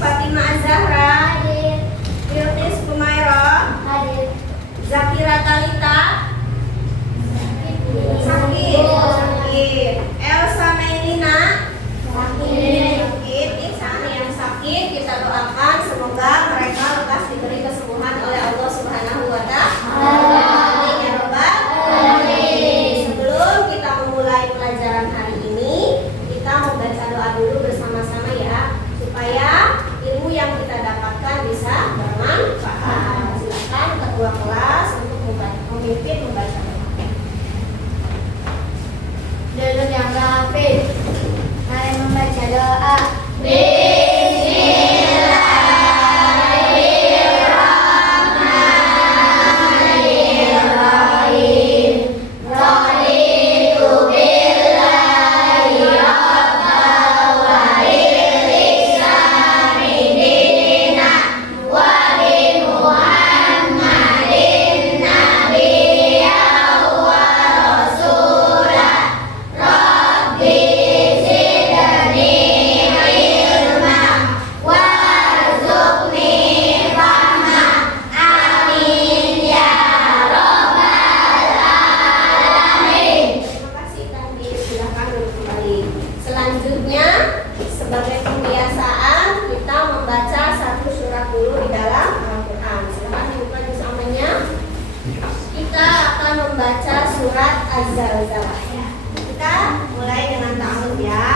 Fatima Azahra. Hadir. Firtis Kumairo. Hadir. Zakira Talita. Sakit. Elsa Melina. Sakit. Ihsan yang sakit kita doakan semoga mereka lekas diberi kesembuhan oleh Allah Subhanahu wa Ta'ala. Amin ya Rabbal alamin. Sebelum kita memulai pelajaran hari ini, kita membaca doa dulu bersama-sama ya, supaya ilmu yang kita dapatkan bisa bermanfaat. Silakan ketua kelas untuk memimpin membaca doa. Dulu yang hafid. Mari membaca doa. Selanjutnya, sebagai pembiasaan, kita membaca satu surat dulu di dalam Al-Quran. Silahkan dibuka juz amannya. Kita akan membaca surat Az-Zalzalah. Kita mulai dengan ta'awudz ya.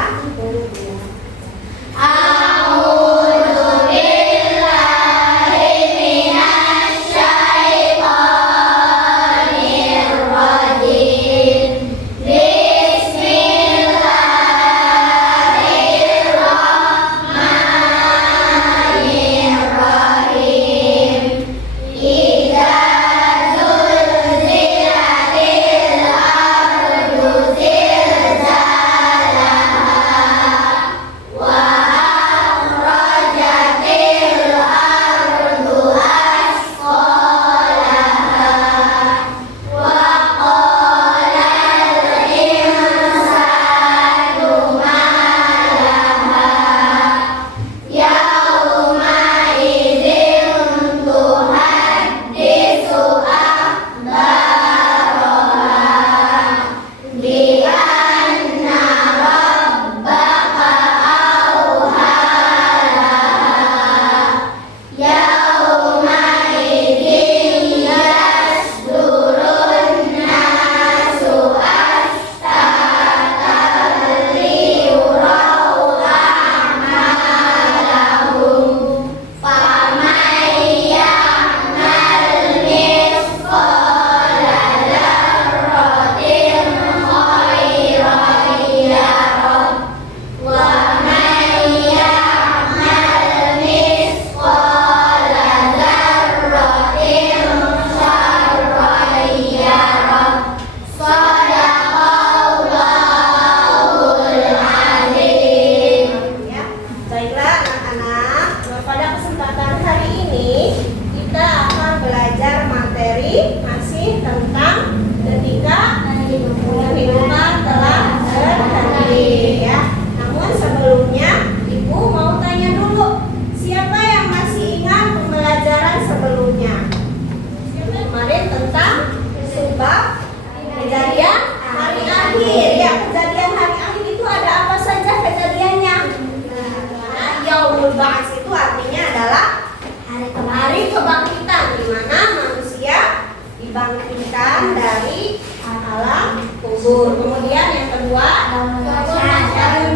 Dibangkitkan dari alam kubur. Kemudian yang kedua, yaumul mahsyar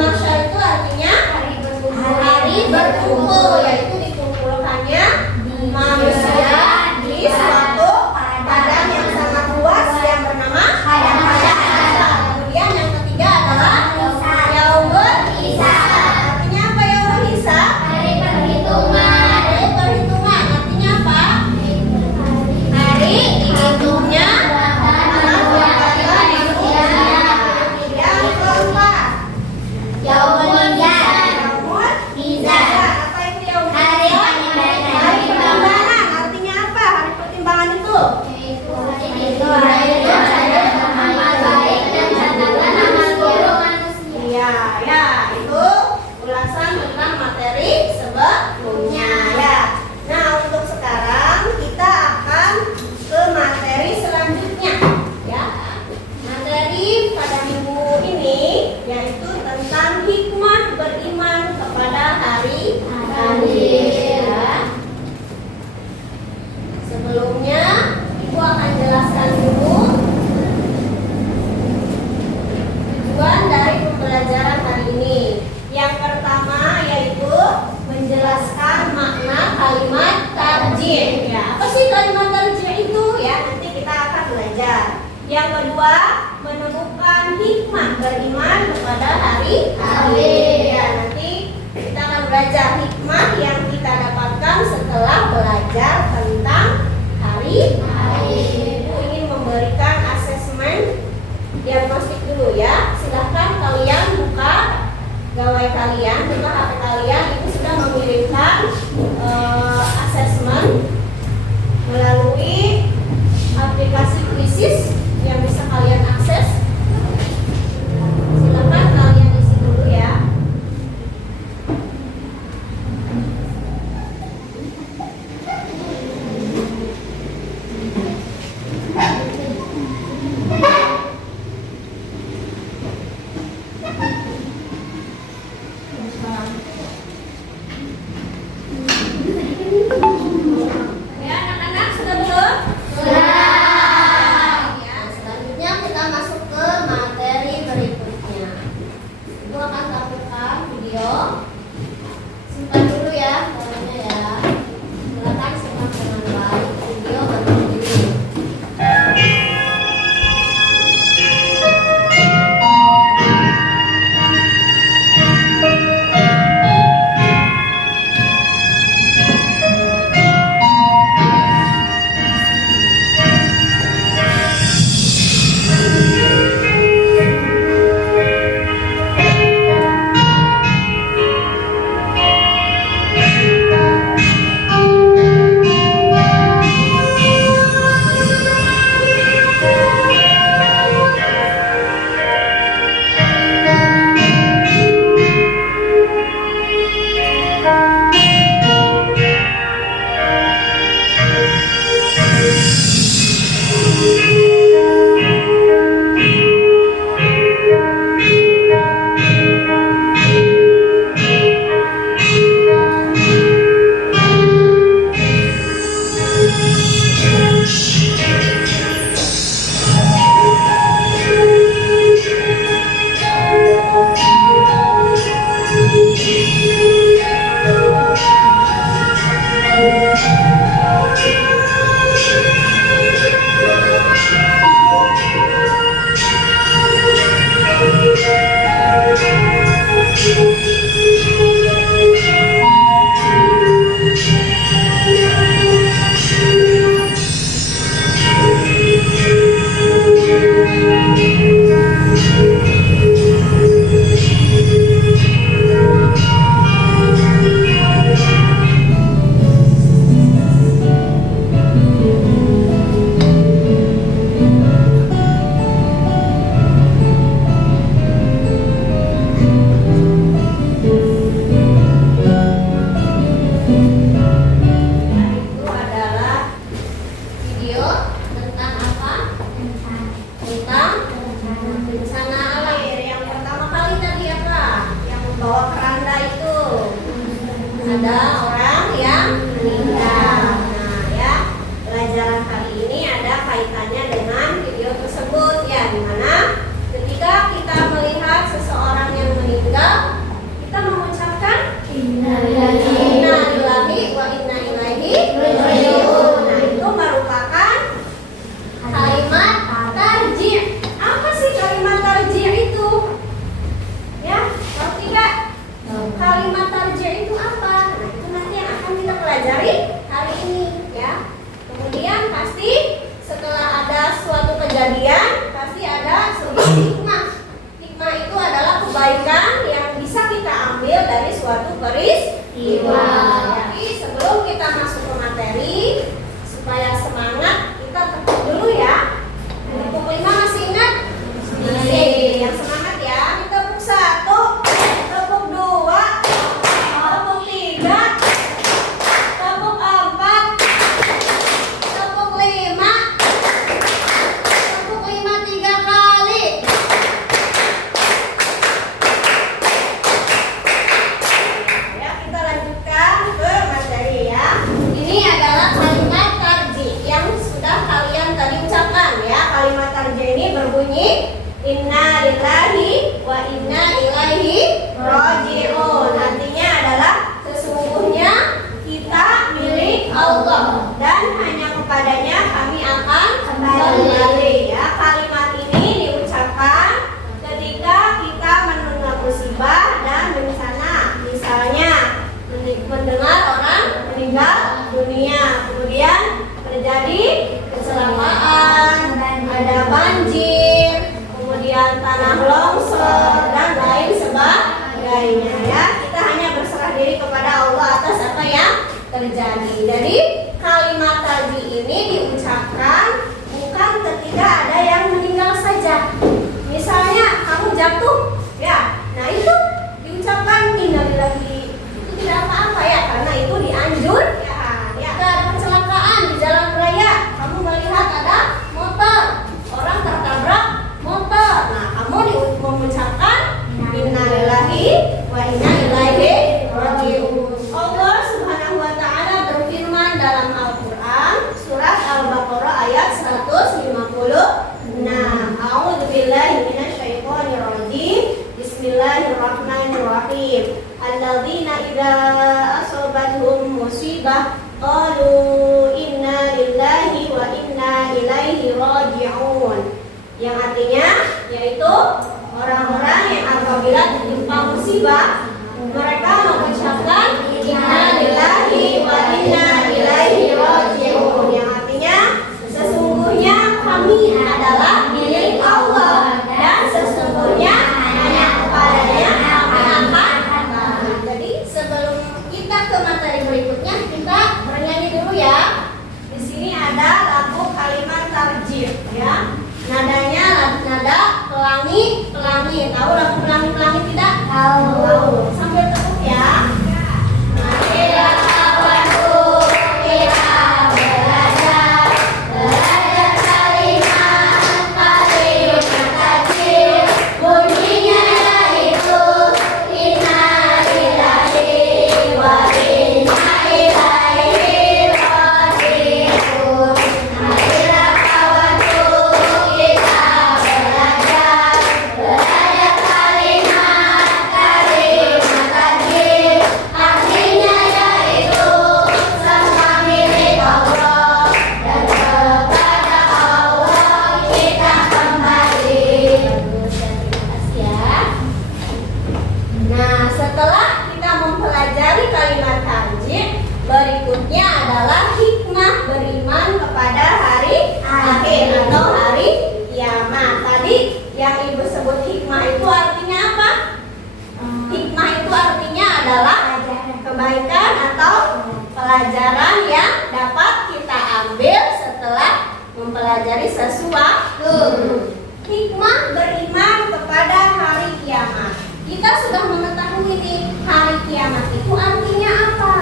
itu artinya hari berkumpul, yaitu dikumpulkannya manusia di suatu padang yang sangat luas yang bernama padang mahsyar. Kemudian yang ketiga adalah yaumul hisab. Artinya apa yaumul hisab? Hari perhitungan. Hari perhitungan artinya apa? Hari dihitungnya amal perbuatan manusia Yang kedua, menemukan hikmah beriman kepada hari akhir. Ya, nanti kita akan belajar hikmah yang kita dapatkan setelah belajar tentang hari akhir. Ibu ingin memberikan asesmen diagnostik dulu ya. Silahkan kalian buka gawai kalian, buka HP kalian. Ibu sudah mengirimkan asesmen melalui aplikasi Quizzes yang bisa kalian akses. Silakan kalian isi dulu ya. Ya, anak-anak sudah belum? Ya, selanjutnya kita masuk ke materi berikutnya. Ibu akan tampilkan video. Simpan dulu ya, fotonya ya. Silakan simak dengan baik video berikut ini. Itu adalah video tentang apa? Tentang bencana alam. Yang pertama kali tadi apa? Yang membawa keranda itu ada orang yang meninggal. Nah ya, pelajaran kali ini ada kaitannya dengan video tersebut ya, dimana ketika kita melihat seseorang yang meninggal, kita mengucapkan Inna lillahi wa inna ilaihi raji'un. Nah, itu merupakan kalimat tarji'. Apa sih kalimat tarji' itu? Ya, tahu tidak? Kalimat tarji' itu apa? Nah, itu nanti yang akan kita pelajari hari ini ya. Kemudian pasti setelah ada terjadi. Jadi kalimat tadi ini diucapkan bukan ketika ada yang meninggal saja. Misalnya kamu jatuh, ya, nah itu diucapkan innalillahi, itu tidak apa-apa ya, karena itu dianjur. Ya, ada kecelakaan di jalan raya, kamu melihat ada motor, orang tertabrak motor, nah kamu mengucapkan innalillahi wa inna ilaihi raji'un. Allah Subhanahu wa taala berfirman dalam Al-Qur'an surat Al-Baqarah ayat 156. A'udzubillahi minasyaitonir rajim. Bismillahirrahmanirrahim. Alladzina idza asabathum musibah qalu inna lillahi wa inna ilaihi raji'un. Yang artinya yaitu orang-orang yang apabila ditimpa musibah mereka mengucapkan inna lillahi wa inna ilaihi raji'un. Yang artinya sesungguhnya kami adalah milik Allah dan sesungguhnya hanya kepadanya kami akan. Jadi sebelum kita ke materi berikutnya kita bernyanyi dulu ya. Di sini ada lagu kalimat tarjih ya. Nadanya nada pelangi. Tahu lagu pelangi tidak? Tahu. Sambil tepuk ya. Marilah kawanku kita belajar kalimat tarjih. Bunyinya yaitu inna lillahi wa inna ilaihi raji'un. Marilah kawanku kita belajar kalimat tarjih. Artinya yaitu semua milik Allah dan kepada Allah kita kembali. Bagus ya, terima kasih ya. Nah, setelah kita mempelajari kalimat tarjih, berikutnya adalah hikmah beriman kepada hari akhir atau hari kiamat. Tadi yang Ibu sebut hikmah itu artinya apa? Hikmah itu artinya adalah kebaikan atau pelajaran yang dapat kita ambil setelah mempelajari sesuatu. Hikmah beriman kepada hari kiamat. Kita sudah mengetahui nih hari kiamat itu artinya apa?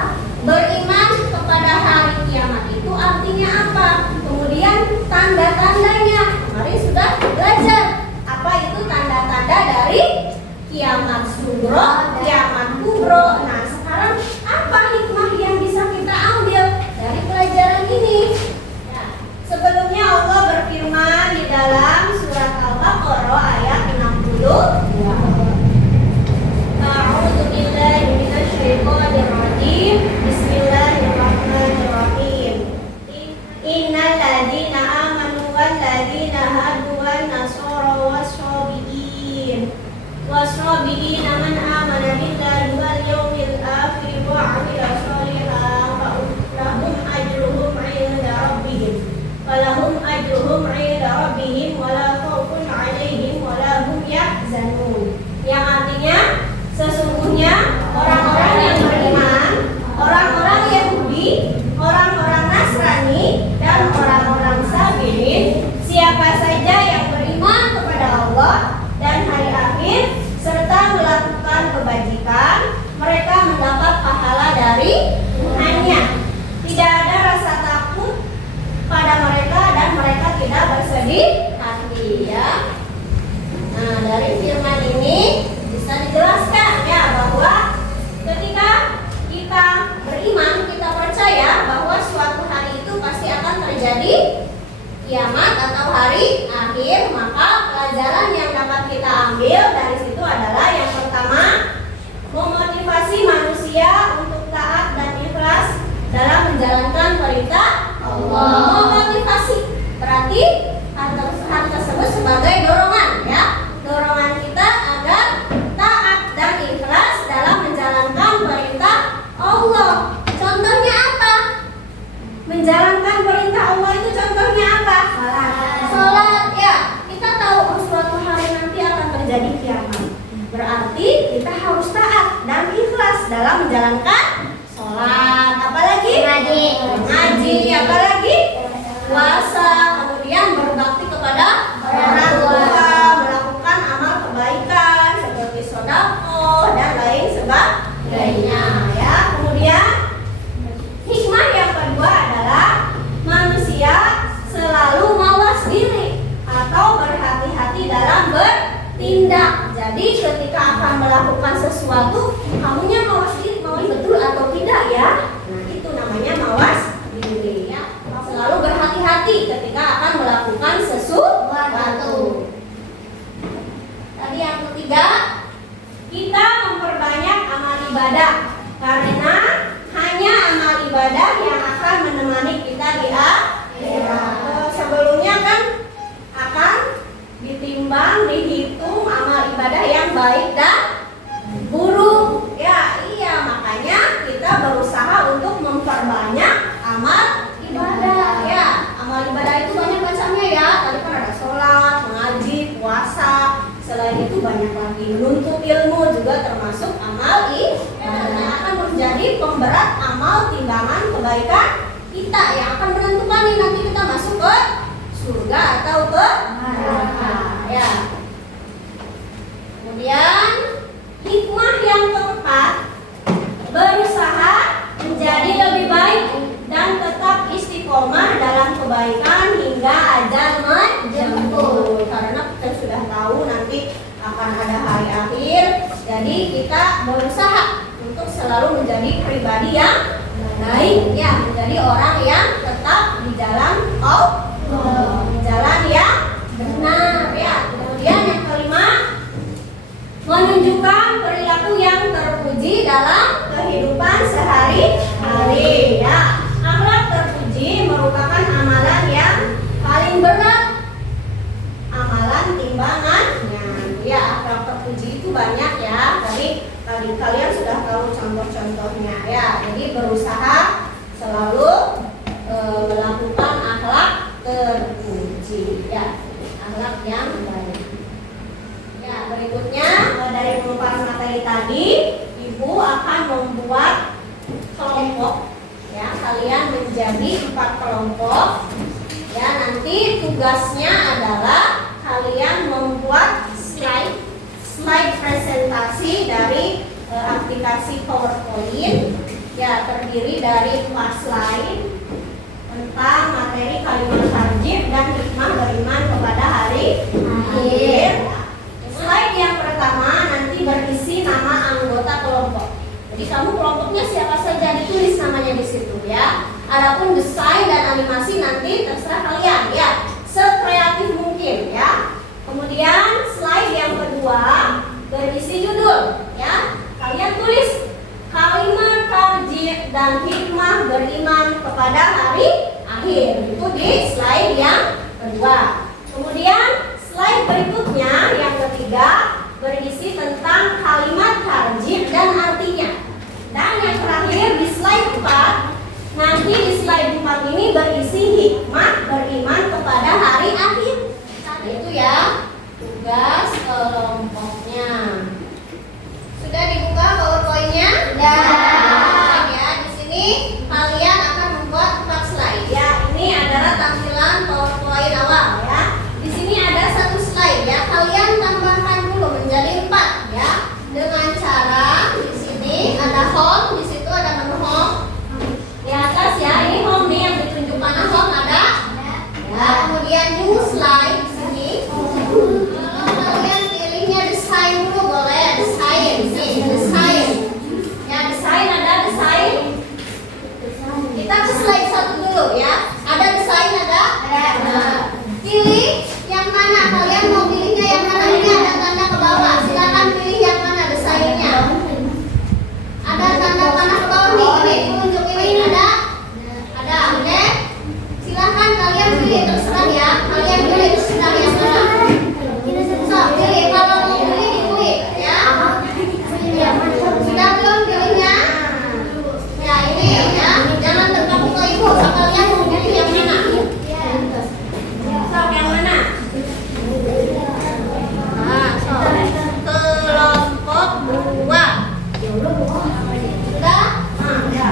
Beriman kepada hari kiamat itu artinya apa? Kemudian tanda-tandanya. Kemarin sudah belajar apa itu tanda-tanda dari kiamat sugro, kiamat kubro. Nah, sekarang apa hikmah yang bisa kita ambil dari pelajaran ini? Ya, sebelumnya Allah berfirman di dalam surat Al-Baqarah ayat 60. A'udzubillahi minasyaitonir rajim. Bismillahirrahmanirrahim. Innal ladzina amanu wal ladzina hadu wan nasara wasrabiin man amana billahi wal yawmil akhir wa 'amila shalihan falahum ajruhum 'inda rabbihim wala khaufun 'alaihim wala hum yahzanun. Yang artinya sesungguhnya orang-orang yang beriman, orang-orang Yahudi, orang-orang Nasrani dan orang-orang Sabiin, siapa saja yang beriman kepada Allah dan hari akhir serta melakukan kebajikan, mereka mendapat pahala dari Tuhannya. Tidak ada rasa takut pada mereka dan mereka tidak bersedih hati ya. Nah, dari firman ini bisa dijelaskan ya bahwa ketika kita beriman, kita percaya bahwa suatu hari itu pasti akan terjadi kiamat atau hari akhir, maka pelajaran yang dapat kita ambil dari situ adalah yang pertama, memotivasi manusia untuk taat dan ikhlas dalam menjalankan perintah Allah. Memotivasi berarti hal tersebut sebagai dorongan ya, dorongan kita agar taat dan ikhlas dalam menjalankan perintah Allah. Contohnya apa? Menjalankan perintah Allah itu contohnya apa? Salat ya. Kita tahu suatu hari nanti akan terjadi kiamat. Berarti kita harus taat dan ikhlas dalam menjalankan salat. Apalagi Mengaji, apalagi puasa, kemudian berbakti kepada orang tua, melakukan amal kebaikan seperti sedekah dan lain sebagainya ya. Kemudian hikmah yang kedua adalah manusia selalu mawas diri atau berhati-hati dalam bertindak. Jadi ketika akan melakukan sesuatu, kamunya mawas diri, mau betul atau tidak ya. Nah, itu namanya mawas diri ya. Selalu berhati-hati ketika akan melakukan sesuatu. Tadi yang ketiga, kita memperbanyak amal ibadah karena hanya amal ibadah yang akan menemani kita di akhirat. Sebelumnya kan akan ditimbang, dihitung amal ibadah yang baik dan buruk. Ya, iya, makanya kita berusaha untuk memperbanyak amal ibadah. Ya, amal ibadah itu banyak macamnya ya. Tadi kan ada sholat, mengaji, puasa. Selain itu banyak lagi menuntut ilmu juga termasuk amal ibadah yang akan menjadi pemberat amal timbangan kebaikan kita yang akan menentukan nih nanti kita masuk ke surga atau ke neraka ya. Kemudian hikmah yang keempat, berusaha menjadi lebih baik dan tetap istiqomah dalam kebaikan hingga ajal menjemput. Karena kita sudah tahu nanti akan ada hari akhir, jadi kita berusaha untuk selalu menjadi pribadi yang baik ya, menjadi orang yang tetap di jalan Allah, di jalan yang benar ya. Kemudian yang kelima, menunjukkan perilaku yang terpuji dalam kehidupan sehari-hari ya. Akhlak terpuji merupakan amalan yang paling berat, amalan timbangannya ya. Akhlak terpuji itu banyak ya, tadi kalian sudah tahu contoh-contohnya ya. Jadi berusaha selalu melakukan akhlak terpuji ya, akhlak yang baik. Ya, berikutnya dari 4 materi tadi, Ibu akan membuat kelompok ya. Kalian menjadi 4 kelompok ya. Nanti tugasnya adalah kalian membuat slide presentasi dari aplikasi PowerPoint ya, terdiri dari 4 slide tentang materi kalimat tarjih dan hikmah beriman kepada hari akhir. Slide yang pertama nanti berisi nama anggota kelompok. Jadi kamu kelompoknya siapa saja ditulis namanya di situ ya. Adapun desain dan animasi nanti terserah kalian ya, sekreatif mungkin ya. Kemudian slide yang kedua berisi judul ya. Kalian tulis kalimat tarjih dan hikmah beriman kepada hari akhir. Itu di slide yang kedua. Kemudian slide berikutnya yang ketiga berisi tentang kalimat tarjih dan artinya. Dan yang terakhir di slide 4, nanti di slide 4 ini berisi hikmah beriman kepada hari akhir. Itu ya tugas kelompoknya. Sudah dibuka PowerPoint-nya? Sudah. Ya, di sini kalian akan membuat 4 slide ya. Ini adalah tampilan PowerPoint awal ya. Di sini ada 1 slide ya. Kalian tambahkan dulu menjadi 4 ya. Dengan cara di sini ada home, di situ ada menu home. Di atas ya, ini home nih yang ditunjuk mana home ada. Ya, kemudian new slide di sini. Kalau kalian pilihnya desain dulu boleh, desain nih, desain. Ya, desain ada desain. Kita ke slide 1 dulu ya. Ada desain ada? Nah, pilih yang mana, kalian mau pilihnya yang mana? Ini ada tanda ke bawah. Silakan pilih yang mana desainnya. Ada tanda panah ke bawah nih, ini ditunjuk ini ada. Ada, oke? Silakan kalian pilih, terserah ya. Kalian pilih terserah yang mana. So, pilih kalau mau pilih diklik ya. Sudah belum pilihnya? Ya, ini ya. Jangan terpaku ke ibu. So, kalian mau pilih yang mana? So, yang mana? Nah, so, kelompok 2. Sudah? Nah,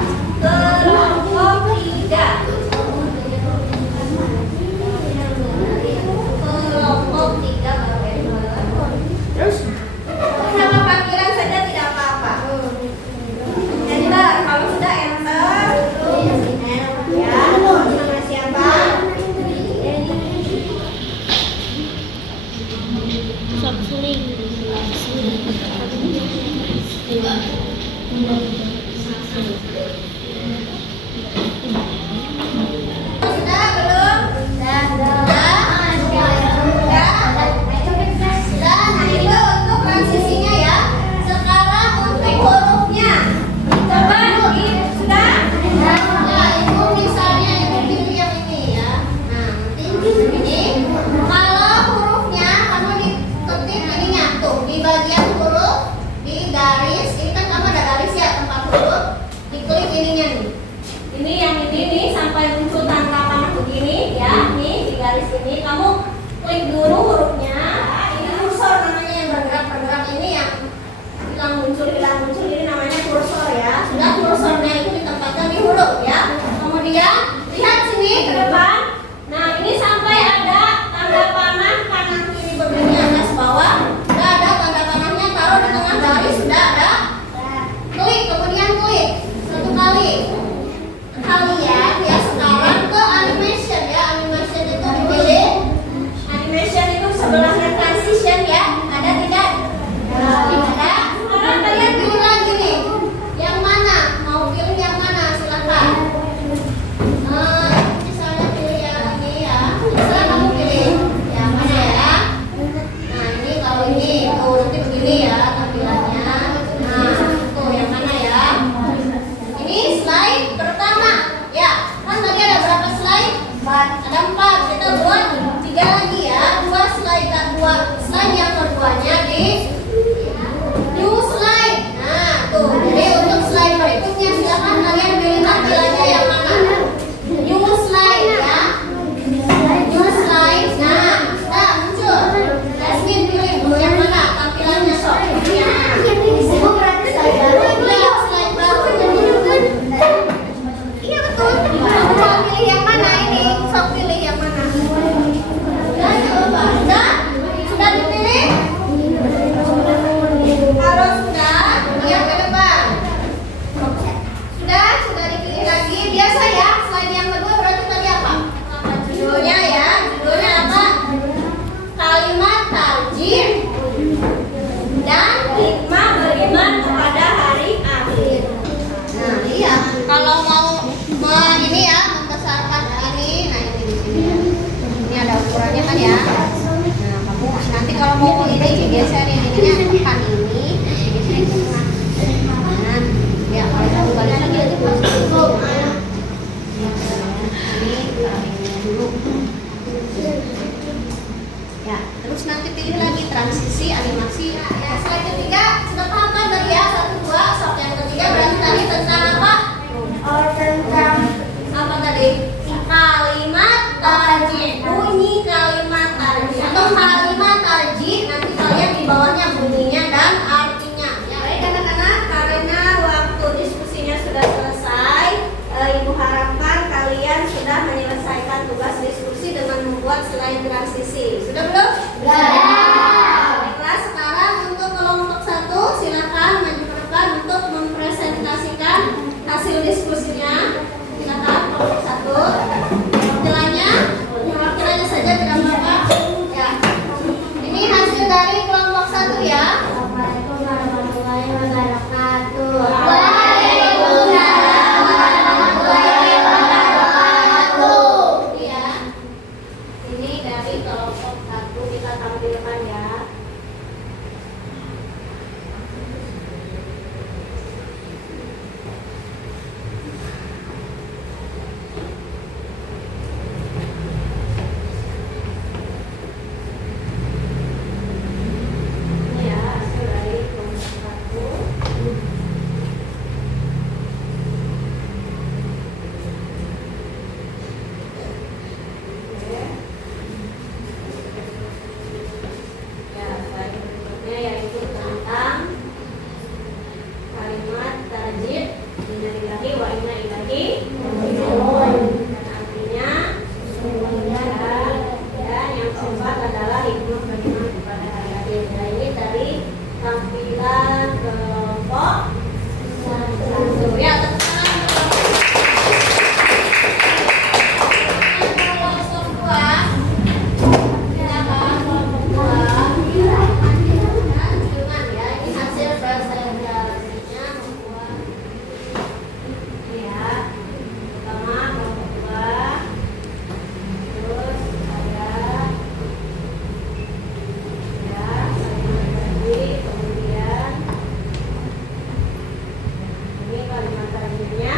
mau pilih yang mana ini? Sok pilih yang mana? Sudah coba. Sudah dipilih? Kalau sudah, yang ke depan. Sudah dipilih lagi. Biasa ya, selain yang kedua berarti tadi apa? Judulnya ya, judulnya apa? Kalimat tarjih dan hikmah beriman kepada hari akhir. Nah, iya. Kalau mau ini ya, membesarkan ini, nah ini di sini ya. Ini ada ukurannya kan ya. Nah, kamu nanti kalau mau ini digeserin ininya tekan ini, digeserin ke tengah. Nah, ya kalau balik lagi aja pas dulu. Ini dulu. Ya, terus nanti pilih lagi transisi animasi. Ya, slide ketiga sudah paham kan tadi ya? 1, 2, sok yang ketiga berarti tadi tentang apa? Tentang Apa tadi? Kalimat tarjih. Bunyi kalimat tarjih atau kalimat tarjih, nanti kalian di bawahnya bunyinya dan artinya. Ya, baik anak-anak, karena waktu diskusinya sudah selesai, Ibu harapkan kalian sudah menyelesaikan tugas diskusi dengan membuat slide transisi. Sudah belum? Baiklah, sekarang untuk kelompok 1 silakan maju ke depan untuk mempresentasikan hasil diskusinya. Silakan kelompok 1. Wakilanya saja tidak apa-apa. Ya. Ini hasil dari kelompok 1 ya. Assalamualaikum warahmatullahi wabarakatuh. Waalaikumsalam warahmatullahi wabarakatuh. Ya. Ini dari kelompok 1 kita tampilkan ya. Ini ya hasil dari kelompok 1. Oke. Ya, slide berikutnya yaitu tentang kalimat tarjih inna lillahi wa inna ilaihi raji'un. Dan artinya dan yang keempat adalah hikmah beriman kepada hari akhir. Nah, ini dari tampilan kelompok 1. Ya, tepuk tangan untuk kelompok 2. Silakan kelompok 2. Hitungan ya, ini hasil presentasinya membuat ya. Pertama kelompok 2. Terus ada ya, kalimat tadi, kemudian ini kalimat tarjihnya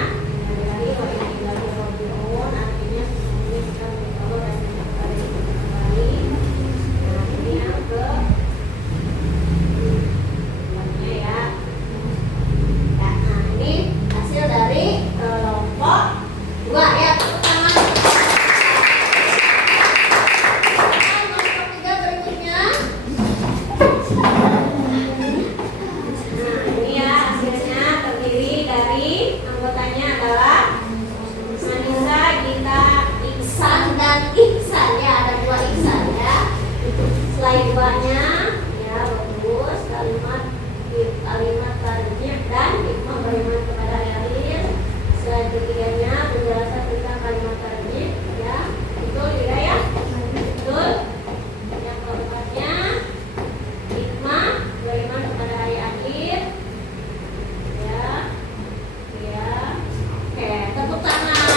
dari wa inna ilaihi raji'un, artinya sesungguhnya kita milik Allah dan kita kepada kita kembali. Nah, ini yang ke depannya ya. Ya, nah ini hasil dari kelompok 2 ya. Tepuk tangan. Kelompok 3 berikutnya. Nah, ini ya hasilnya terdiri dari anggotanya adalah Manisa, Gita, Iksan dan Ihsan ya, ada 2 Ihsan ya. Slide 2-nya ya bagus, kalimat tarjih dan hikmah beriman kepada hari akhir. Slide ketiganya penjelasan tentang kalimat tarjih ya. Betul tidak ya? Betul. Yang keempatnya hikmah beriman kepada hari akhir. Ya. Ya. Oke, tepuk tangan.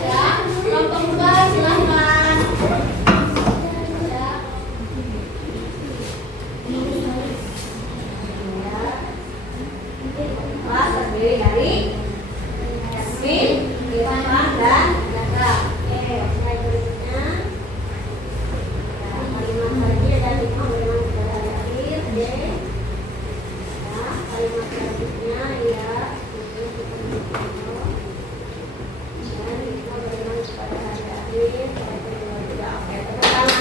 Ya, kelompok 2 silakan. Ya. Kelas terdiri dari Yasmin, Irfan, dan Jaka. Oke, slide berikutnya. Ya, kalimat tarjih dan hikmah beriman kepada hari akhir. D. Ya, kalimat tarjihnya ya. Itu kita dan hikmah beriman kepada hari akhir. Slide kedua. Oke, tepuk tangan.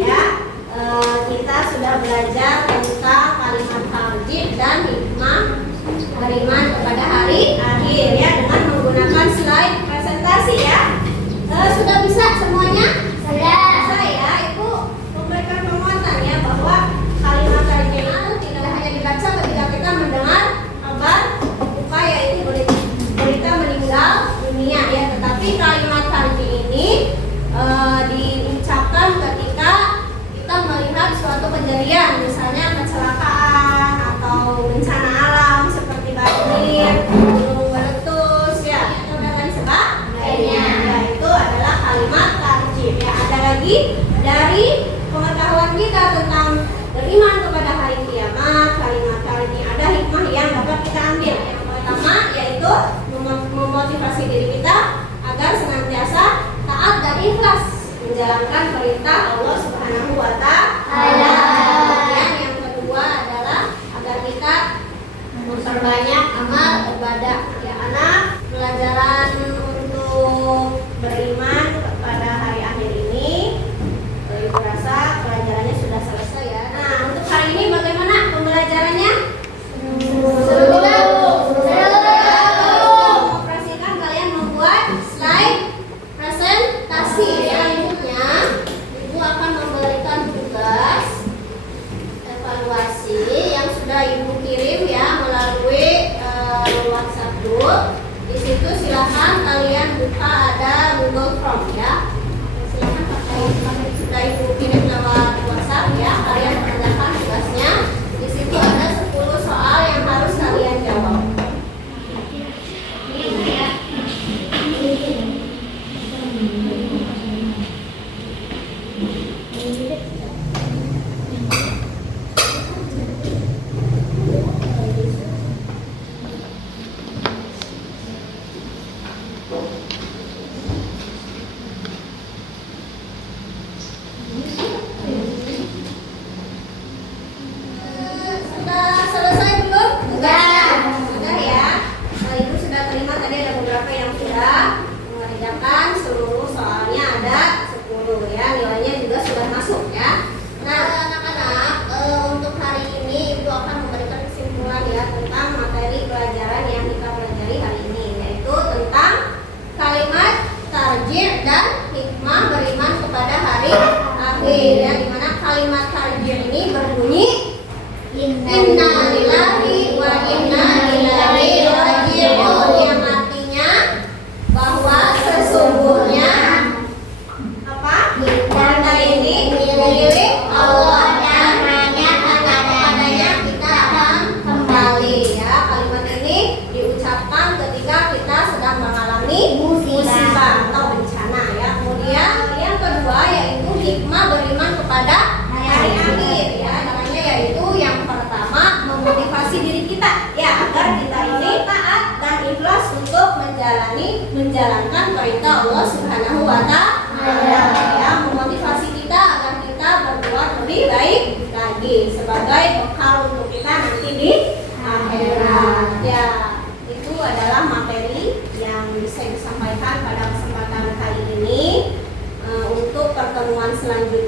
Ya, kita sudah belajar tentang beriman kepada hari akhir ya, dengan menggunakan slide presentasi ya. Sudah bisa semuanya? Sudah. Saya itu memberikan penguatan ya, bahwa kalimat tarjih itu tidak hanya dibaca ketika kita mendengar kabar duka, yaitu berita meninggal dunia ya, tetapi kalimat tarjih ini diucapkan ketika kita melihat suatu kejadian, misalnya kecelakaan atau bencana alam seperti banjir, gunung meletus ya, atau tadi sebagainya. Ya, itu adalah kalimat tarjih ya. Ada lagi dari pengetahuan kita tentang beriman kepada hari kiamat, kalimat tarjih ada hikmah yang dapat kita ambil. Yang pertama yaitu memotivasi diri kita agar senantiasa taat dan ikhlas menjalankan perintah Allah Subhanahu wa Ta'ala. Kemudian yang kedua adalah agar kita memperbanyak amal ibadah. Ya, anak, pelajaran untuk beriman kepada hari akhir ini, Ibu rasa pelajarannya sudah selesai ya. Nah, untuk hari ini bagaimana pembelajarannya? Seru. Mengoperasikan kalian membuat slide presentasi ya. Selanjutnya Ibu akan memberikan tugas evaluasi yang sudah Ibu kirim ya melalui WhatsApp group. Di situ silakan kalian buka, ada Google Form ya. Silakan pakai sudah Ibu kirim lewat WhatsApp ya. Kalian mengerjakan tugasnya. Di situ ada 10 soal yang harus kalian jawab. Sudah selesai belum tugasnya? Sudah ya. Nah, Ibu sudah terima, tadi ada beberapa yang sudah mengerjakan, seluruh soalnya ada 10 ya, nilainya juga sudah masuk ya. Nah, anak-anak, untuk hari ini Ibu akan memberikan kesimpulan ya tentang materi pelajaran yang kita pelajari hari ini, yaitu tentang kalimat tarjih dan hikmah beriman kepada hari akhir ya, dimana kalimat tarjih ini berbunyi Inna lillahi wa inna ilaihi raji'un, yang artinya bahwa sesungguhnya apa? Kita ini milik Allah dan hanya kepadanya kita akan kembali ya. Kalimat ini diucapkan ketika kita sedang mengalami musibah atau bencana ya. Kemudian yang kedua yaitu hikmah beriman kepada hari akhir ya. Namanya yaitu yang pertama memotivasi diri kita ya, agar kita ini taat dan ikhlas untuk menjalankan perintah Allah Subhanahu wa Ta'ala ya, memotivasi kita agar kita berbuat lebih baik lagi sebagai bekal untuk kita nanti di akhirat ya. Itu adalah materi yang bisa disampaikan pada kesempatan kali ini. Untuk pertemuan selanjutnya